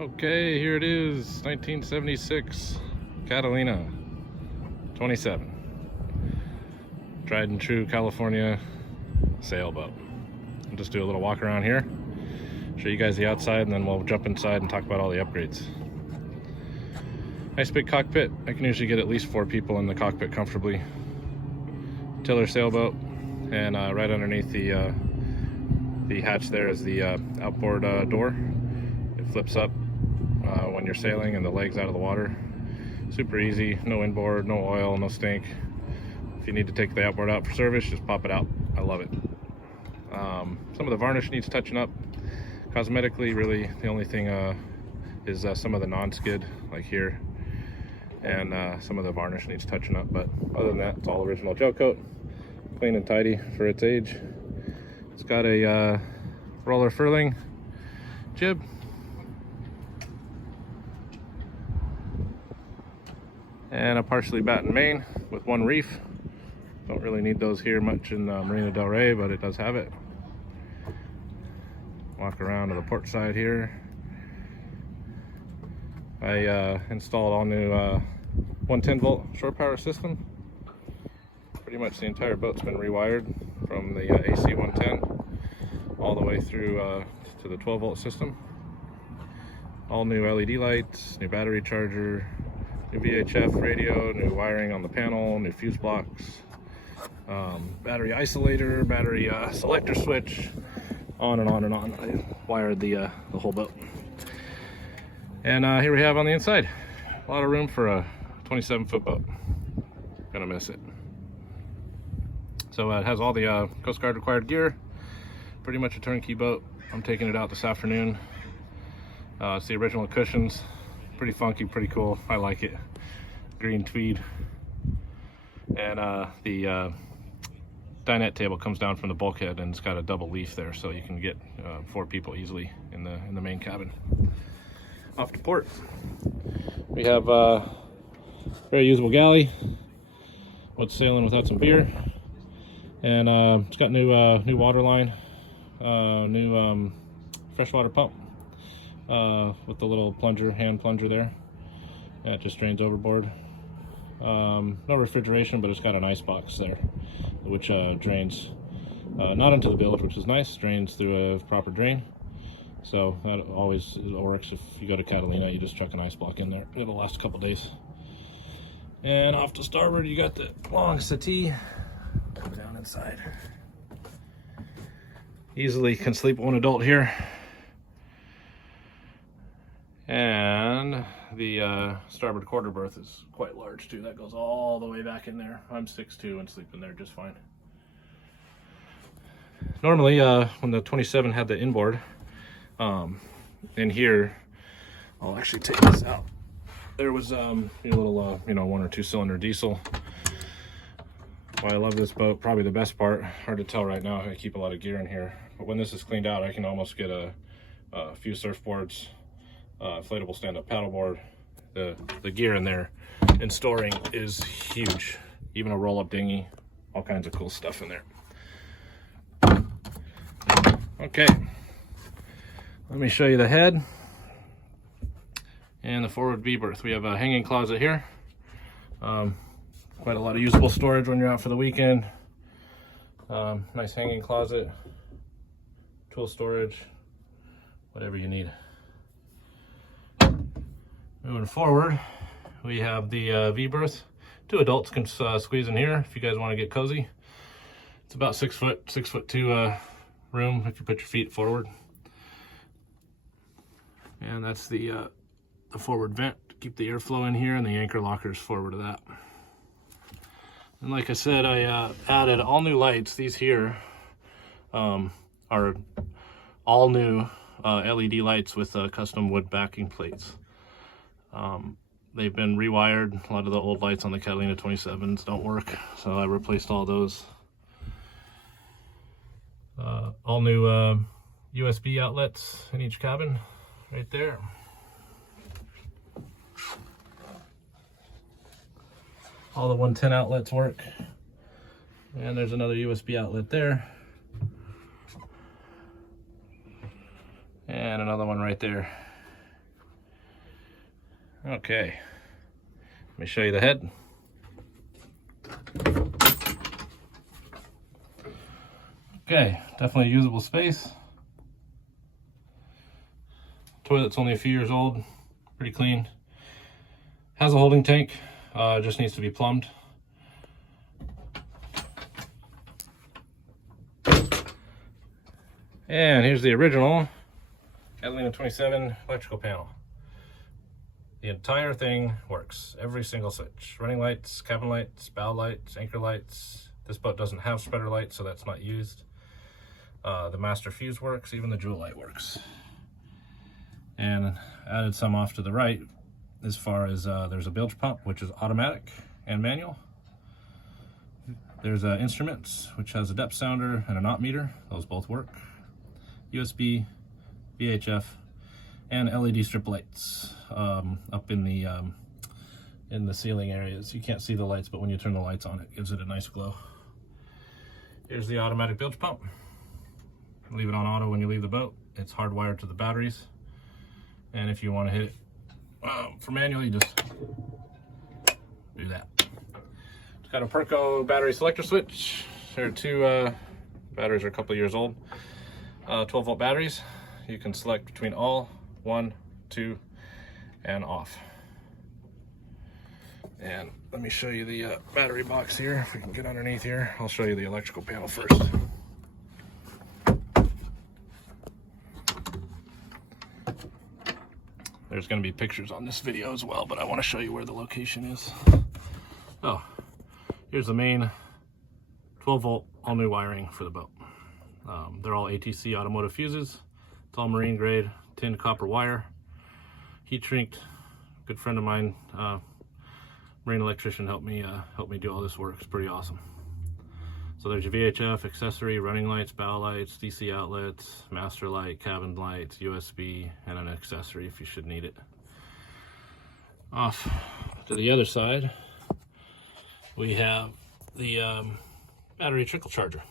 Okay, here it is, 1976 Catalina 27. Tried and true California sailboat. I'll just do a little walk around here, show you guys the outside, and then we'll jump inside and talk about all the upgrades. Nice big cockpit. I can usually get at least 4 people in the cockpit comfortably. Tiller sailboat, and right underneath the hatch there is the outboard door. It flips up when you're sailing and the legs out of the water. Super easy, no inboard, no oil, no stink. If you need to take the outboard out for service, just pop it out. I love it. Some of the varnish needs touching up. Cosmetically, really, the only thing is some of the non-skid, like here, and some of the varnish needs touching up, but other than that, it's all original gel coat, clean and tidy for its age. It's got a roller furling jib, and a partially battened main with 1 reef. Don't really need those here much in Marina del Rey, but it does have it. Walk around to the port side here. I installed all new 110 volt shore power system. Pretty much the entire boat's been rewired from the AC 110 all the way through to the 12 volt system. All new LED lights, new battery charger, new VHF radio, new wiring on the panel, new fuse blocks, battery isolator, battery selector switch, on and on and on. I wired the whole boat. And here we have on the inside, a lot of room for a 27-foot boat. Gonna miss it. So it has all the Coast Guard required gear. Pretty much a turnkey boat. I'm taking it out this afternoon. It's the original cushions. Pretty funky, pretty cool. I like it. Green tweed. And the dinette table comes down from the bulkhead, and it's got a double leaf there, so you can get 4 people easily in the main cabin. Off to port, we have a very usable galley. What's sailing without some beer, and it's got new water line, new freshwater pump with the little plunger, hand plunger there. Yeah, it just drains overboard. No refrigeration, but it's got an ice box there, which drains not into the bilge, which is nice. Drains through a proper drain. So that always works. If you go to Catalina, you just chuck an ice block in there. It'll last a couple days. And off to starboard, you got the long settee. Come down inside. Easily can sleep 1 adult here. And the starboard quarter berth is quite large too. That goes all the way back in there. I'm 6'2" and sleep in there just fine. Normally, when the 27 had the inboard, in here, I'll actually take this out. There was a little 1 or 2 cylinder diesel. Why I love this boat, probably the best part, hard to tell right now, I keep a lot of gear in here, but when this is cleaned out, I can almost get a few surfboards, inflatable stand-up paddleboard. The gear in there and storing is huge. Even a roll-up dinghy, all kinds of cool stuff in there. Okay. Let me show you the head and the forward B berth. We have a hanging closet here. Quite a lot of usable storage when you're out for the weekend. Nice hanging closet, tool storage, whatever you need. Moving forward, we have the V berth. 2 adults can squeeze in here if you guys want to get cozy. It's about 6 foot, 6'2" room if you put your feet forward. And that's the forward vent to keep the airflow in here, and the anchor lockers forward of that. And like I said, I added all new lights. These here are all new LED lights with custom wood backing plates. They've been rewired. A lot of the old lights on the Catalina 27s don't work, so I replaced all those. All new USB outlets in each cabin. Right there. All the 110 outlets work. And there's another USB outlet there. And another one right there. Okay, let me show you the head. Okay, definitely a usable space. Toilet's only a few years old, pretty clean. Has a holding tank, just needs to be plumbed. And here's the original Catalina 27 electrical panel. The entire thing works, every single switch. Running lights, cabin lights, bow lights, anchor lights. This boat doesn't have spreader lights, so that's not used. The master fuse works, even the jewel light works. And added some off to the right as far as there's a bilge pump, which is automatic and manual. There's instruments, which has a depth sounder and a knot meter. Those both work. USB, VHF, and LED strip lights up in the ceiling areas. You can't see the lights, but when you turn the lights on, it gives it a nice glow. Here's the automatic bilge pump. Leave it on auto when you leave the boat. It's hardwired to the batteries. And if you want to hit it for manual, you just do that. It's got a Perco battery selector switch. There are two batteries are a couple years old. 12-volt batteries. You can select between all, 1, 2, and off. And let me show you the battery box here. If we can get underneath here, I'll show you the electrical panel first. There's going to be pictures on this video as well, but I want to show you where the location is. Oh, here's the main 12-volt all new wiring for the boat. They're all ATC automotive fuses. It's all marine grade tinned copper wire, heat shrinked. Good friend of mine, marine electrician, helped me do all this work. It's pretty awesome. So there's your VHF accessory, running lights, bow lights, DC outlets, master light, cabin lights, USB, and an accessory if you should need it. Off to the other side, we have the battery trickle charger.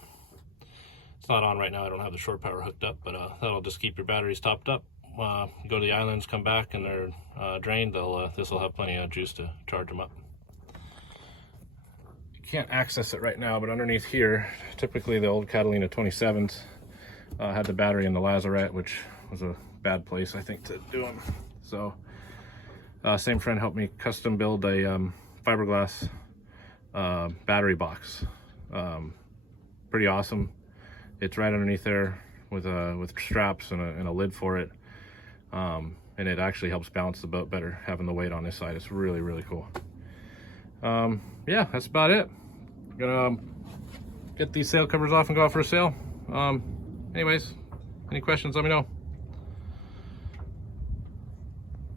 It's not on right now, I don't have the shore power hooked up, but that'll just keep your batteries topped up. You go to the islands, come back, and they're drained, this will have plenty of juice to charge them up. Can't access it right now, but underneath here, typically the old Catalina 27s had the battery in the lazarette, which was a bad place, I think, to do them. So same friend helped me custom build a fiberglass battery box. Pretty awesome. It's right underneath there with straps and a lid for it, and it actually helps balance the boat better having the weight on this side. It's really, really cool. Yeah, that's about it. Gonna get these sail covers off and go out for a sail. Anyways, any questions, let me know.